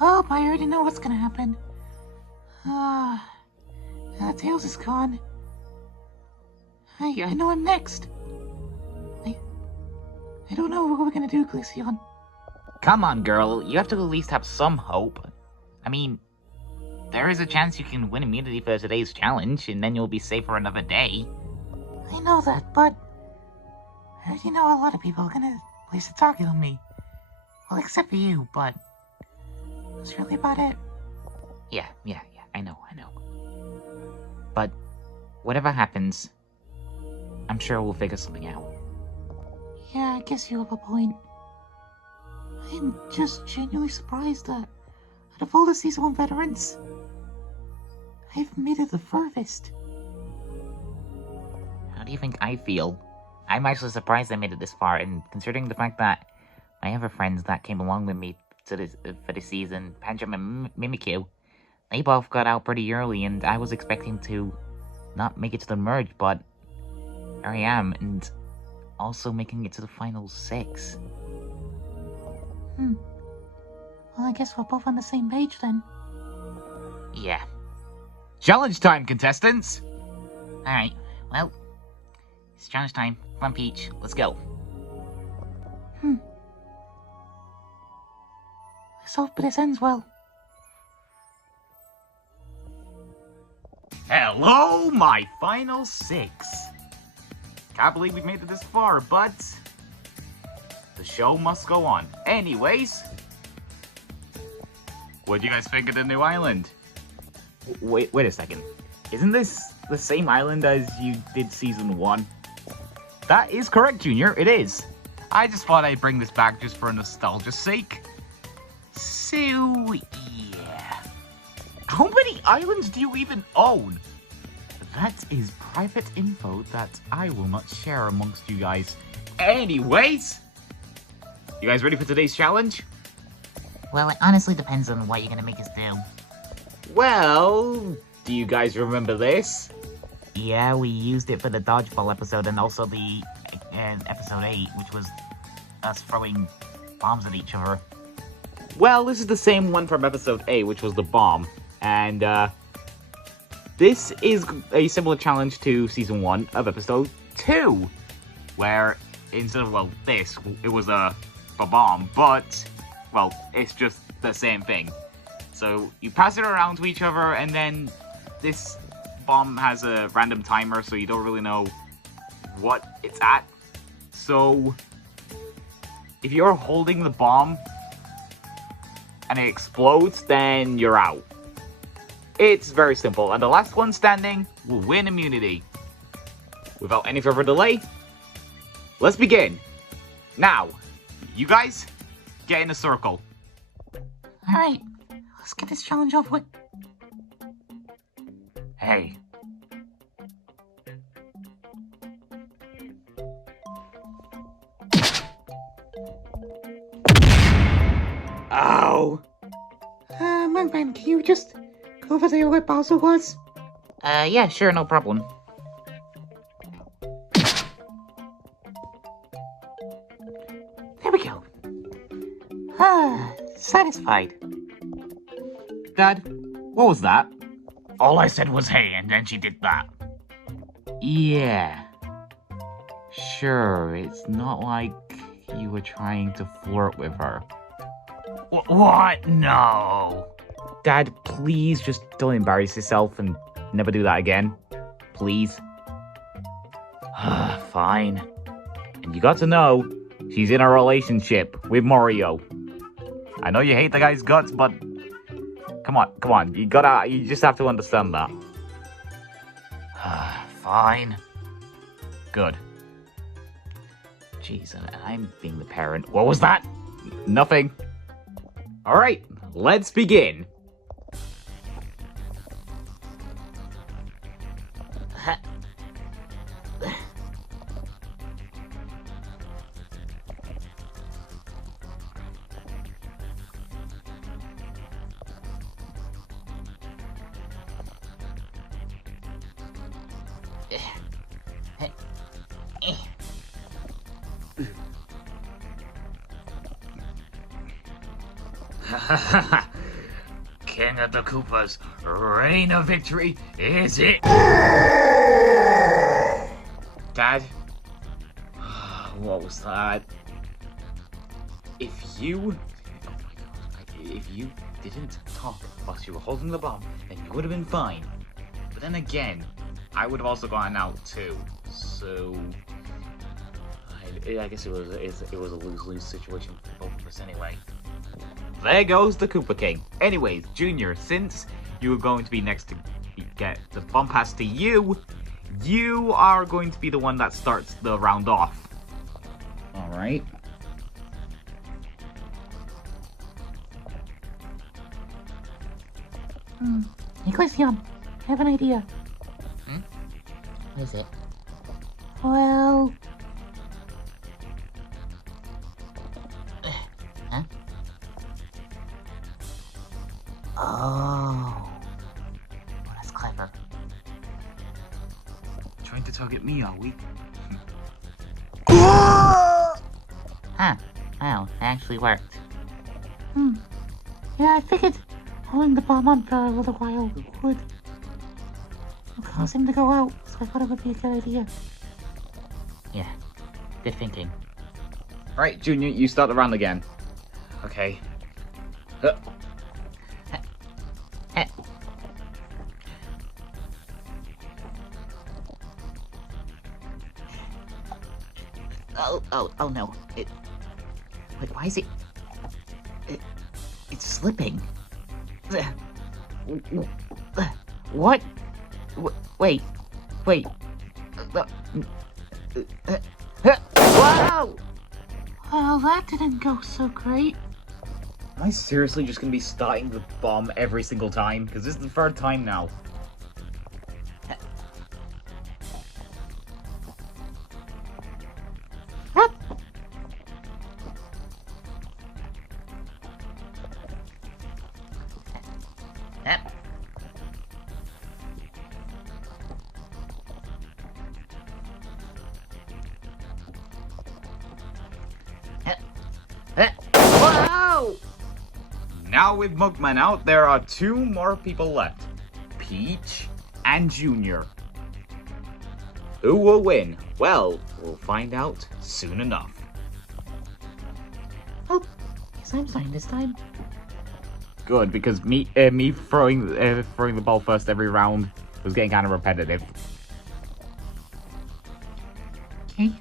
Oh, I already know what's gonna happen. Tails is gone. I know I'm next. I don't know what we're gonna do, Glaceon. Come on, girl. You have to at least have some hope. I mean, there is a chance you can win immunity for today's challenge, and then you'll be safe for another day. I know that, but I already know a lot of people are gonna place a target on me. Well, except for you, but that's really about it. Yeah, I know. But whatever happens, I'm sure we'll figure something out. Yeah, I guess you have a point. I'm just genuinely surprised that out of all the Season 1 veterans, I've made it the furthest. How do you think I feel? I'm actually surprised I made it this far, and considering the fact that my other friends that came along with me for this season, Panjam and Mimikyu, they both got out pretty early, and I was expecting to not make it to the merge, but here I am, and also making it to the final 6. Well, I guess we're both on the same page then. Yeah. Challenge time, contestants! Alright, well, it's challenge time. Come on, Peach, let's go. Let's hope this ends well. Hello, my final 6. Can't believe we've made it this far, but the show must go on. Anyways, what do you guys think of the new island? Wait a second. Isn't this the same island as you did Season 1? That is correct, Junior. It is. I just thought I'd bring this back just for nostalgia's sake. So, yeah. How many islands do you even own? That is private info that I will not share amongst you guys. Anyways, you guys ready for today's challenge? Well, it honestly depends on what you're gonna make us do. Well, do you guys remember this? Yeah, we used it for the dodgeball episode and also the episode 8, which was us throwing bombs at each other. Well, this is the same one from episode 8, which was the bomb. And, this is a similar challenge to Season 1 of episode 2. Where, instead of, well, this, it was a bomb, but, well, it's just the same thing. So, you pass it around to each other, and then this bomb has a random timer, so you don't really know what it's at. So, if you're holding the bomb and it explodes, then you're out. It's very simple, and the last one standing will win immunity. Without any further delay, let's begin. Now, you guys, get in a circle. Alright, let's get this challenge over with. Hey. Ow! Mugman, can you just go over there where Bowser was? Yeah, sure, no problem. There we go. Satisfied. Dad, what was that? All I said was hey, and then she did that. Yeah. Sure, it's not like you were trying to flirt with her. What? No. Dad, please just don't embarrass yourself and never do that again. Please. Fine. And you got to know, she's in a relationship with Mario. I know you hate the guy's guts, but come on. You just have to understand that. Fine. Good. Jeez, I'm being the parent. What was that? Nothing. Alright, let's begin. King of the Koopas, reign of victory is it? Dad? What was that? If you didn't talk whilst you were holding the bomb, then you would have been fine. But then again, I would have also gone out too. So I guess it was a lose-lose situation for both of us anyway. There goes the Koopa King. Anyways, Junior, since you are going to be next to get the bomb pass to you, you are going to be the one that starts the round off. Alright. Hey, Glaceon, I have an idea. What is it? Well... Huh? Oh. Well, that's clever. Trying to target me, are we? Huh. Well, it actually worked. Yeah, I figured holding the bomb on for a little while would cause him to go out, so I thought it would be a good idea. Yeah. Good thinking. Right, Junior, you start the round again. Okay. Oh no. Wait, why is it... It's slipping. What? Wait. Wow! Well, that didn't go so great. Am I seriously just gonna be starting the bomb every single time? Because this is the third time now. Wow! Now with Mugman out, there are two more people left. Peach and Junior. Who will win? Well, we'll find out soon enough. Oh, guess I'm fine this time. Good, because me throwing the ball first every round was getting kind of repetitive. Okay.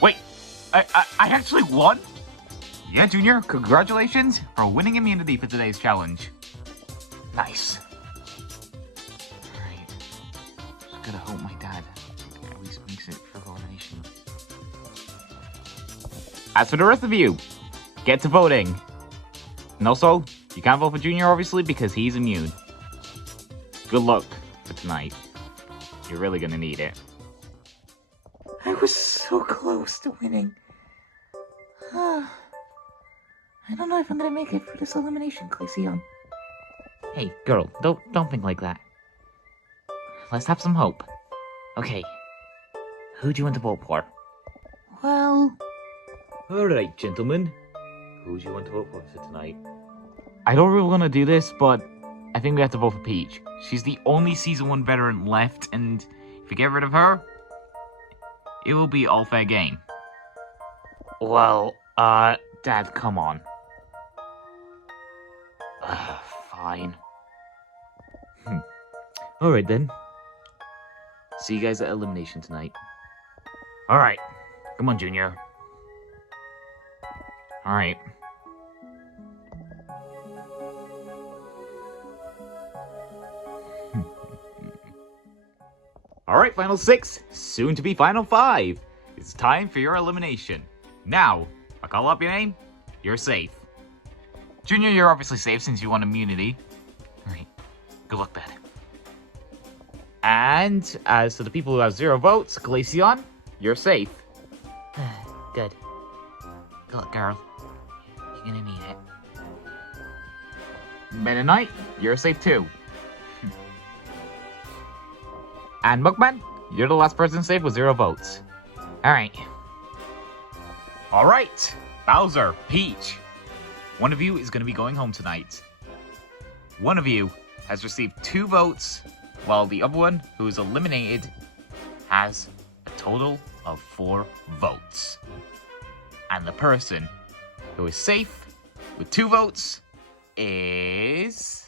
Wait, I actually won? Yeah, Junior, congratulations for winning immunity for today's challenge. Nice. Alright. Just gotta hope my dad at least makes it for elimination. As for the rest of you, get to voting. And also, you can't vote for Junior, obviously, because he's immune. Good luck for tonight. You're really gonna need it. I was so close to winning. I don't know if I'm gonna make it for this elimination, Glaceon. Hey, girl, don't think like that. Let's have some hope. Okay. Who do you want to vote for? Well... Alright, gentlemen. Who do you want to vote for tonight? I don't really want to do this, but I think we have to vote for Peach. She's the only Season 1 veteran left, and if we get rid of her, it will be all fair game. Well, Dad, come on. Fine. Alright then. See you guys at Elimination tonight. Alright. Come on, Junior. Alright. Alright, Final 6, soon to be Final 5. It's time for your elimination. Now, if I call up your name, you're safe. Junior, you're obviously safe since you won immunity. Alright, good luck, Dad. And as to the people who have 0 votes, Glaceon, you're safe. Good. Good luck, girl. You're gonna need it. Meta Knight, you're safe too. And Mugman, you're the last person safe with 0 votes. Alright. Alright, Bowser, Peach. One of you is going to be going home tonight. One of you has received 2 votes, while the other one, who is eliminated, has a total of 4 votes. And the person who is safe with 2 votes is...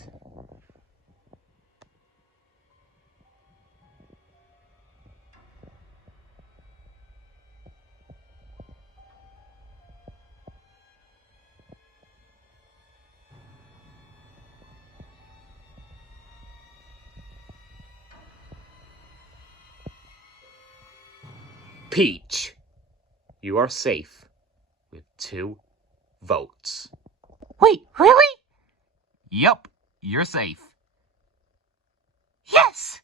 Peach. You are safe with 2 votes. Wait, really? Yup, you're safe. Yes!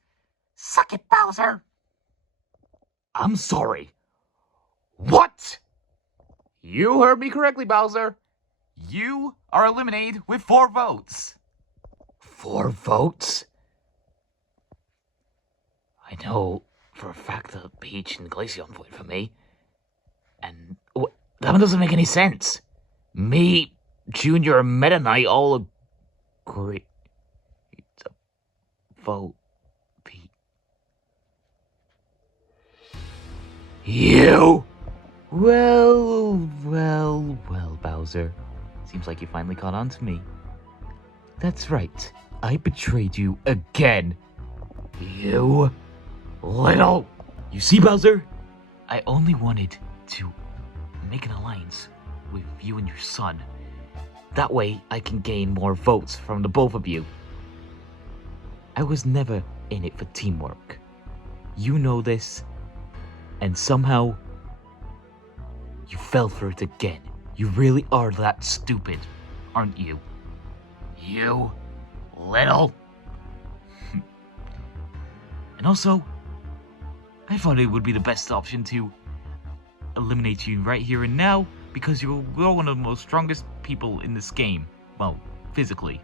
Suck it, Bowser! I'm sorry. What? You heard me correctly, Bowser. You are eliminated with 4 votes. 4 votes? I know for a fact that Peach and Glaceon voted for me. And that one doesn't make any sense. Me, Junior, and Meta Knight all agree to vote Peach. You? Well, Bowser. Seems like you finally caught on to me. That's right. I betrayed you again. You little... You see, Bowser? I only wanted to make an alliance with you and your son. That way, I can gain more votes from the both of you. I was never in it for teamwork. You know this. And somehow, you fell for it again. You really are that stupid, aren't you? You little... And also, I thought it would be the best option to eliminate you right here and now, because you're one of the most strongest people in this game. Well, physically.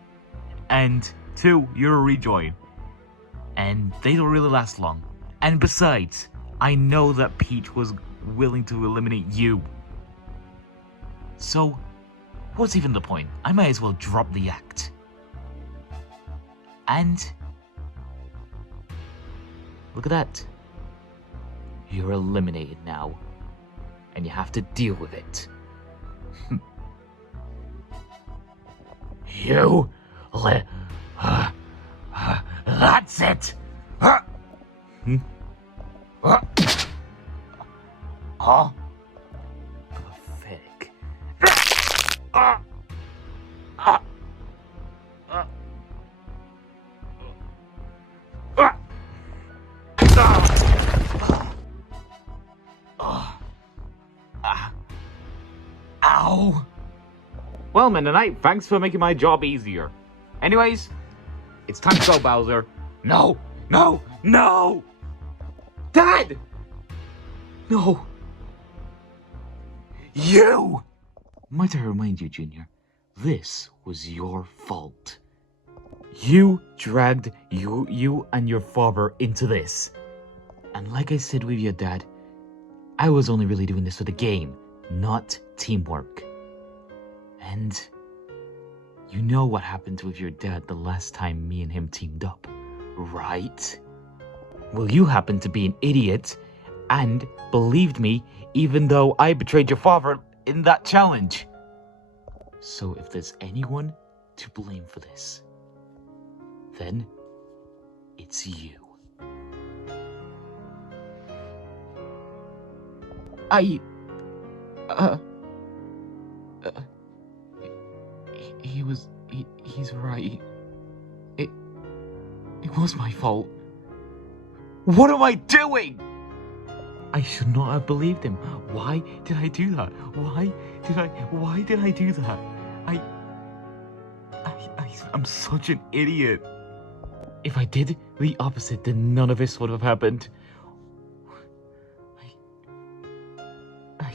And 2, you're a rejoin. And they don't really last long. And besides, I know that Peach was willing to eliminate you. So, what's even the point? I might as well drop the act. And... look at that. You're eliminated now. And you have to deal with it. You that's it! Pathetic. Ow! Well, Meta Knight, thanks for making my job easier. Anyways, it's time to go, Bowser. No! No! No! Dad! No! You! Might I remind you, Junior, this was your fault. You dragged you and your father into this. And like I said with your dad, I was only really doing this for the game, not teamwork. And you know what happened with your dad the last time me and him teamed up, right? Well, you happened to be an idiot and believed me even though I betrayed your father in that challenge. So if there's anyone to blame for this, then it's you. He's right. It was my fault. What am I doing? I should not have believed him. Why did I do that? Why did I do that? I'm such an idiot. If I did the opposite, then none of this would have happened. I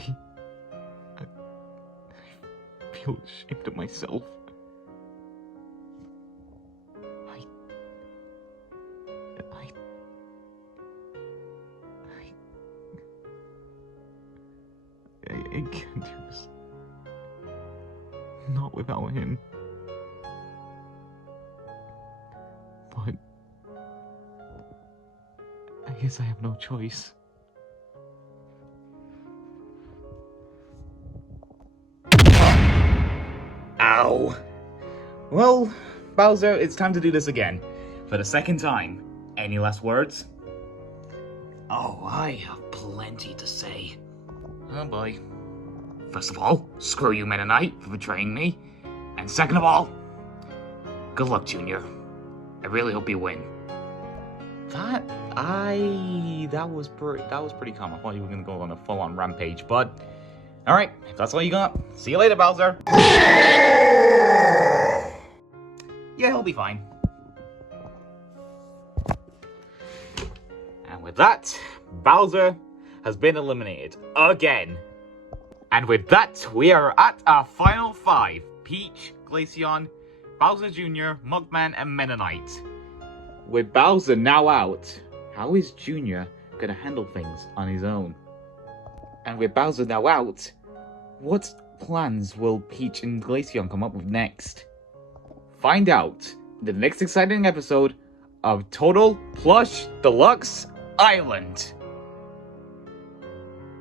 feel ashamed of myself. I can't do this. Not without him. But I guess I have no choice. Ow. Well, Bowser, it's time to do this again. For the second time. Any last words? Oh, I have plenty to say. Oh boy. First of all, screw you, Meta Knight, for betraying me. And second of all, good luck, Junior. I really hope you win. That was pretty calm. I thought you were gonna go on a full-on rampage, but alright, if that's all you got, see you later, Bowser. Yeah, he'll be fine. And with that, Bowser has been eliminated again. And with that, we are at our final 5. Peach, Glaceon, Bowser Jr., Mugman, and Meta Knight. With Bowser now out, how is Junior gonna handle things on his own? And with Bowser now out, what plans will Peach and Glaceon come up with next? Find out in the next exciting episode of Total Plush Deluxe Island.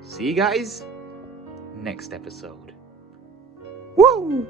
See you guys next episode. Woo!